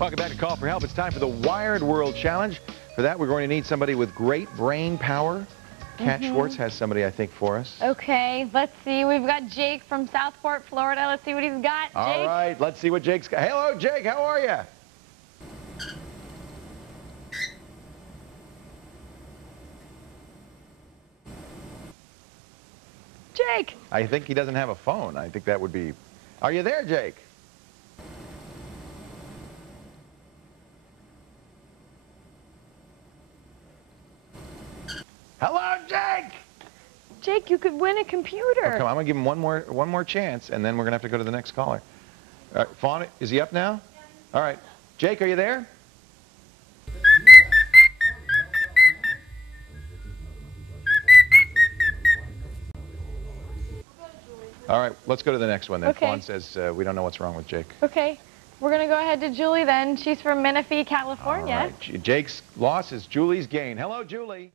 Welcome back to Call for Help. It's time for the Wired World Challenge. For that, we're going to need somebody with great brain power. Kat Swartz has somebody, I think, for us. Okay, let's see. We've got Jake from Southport, Florida. Let's see what he's got. Jake? All right, let's see what Jake's got. Hello, Jake. How are you? Jake! I think he doesn't have a phone. I think that would be... Are you there, Jake? Hello, Jake! Jake, you could win a computer. Oh, come on, I'm going to give him one more chance, and then we're going to have to go to the next caller. All right, Fawn, is he up now? All right. Jake, are you there? All right, let's go to the next one then. Okay. Fawn says we don't know what's wrong with Jake. Okay, we're going to go ahead to Julie then. She's from Menifee, California. All right. Jake's loss is Julie's gain. Hello, Julie.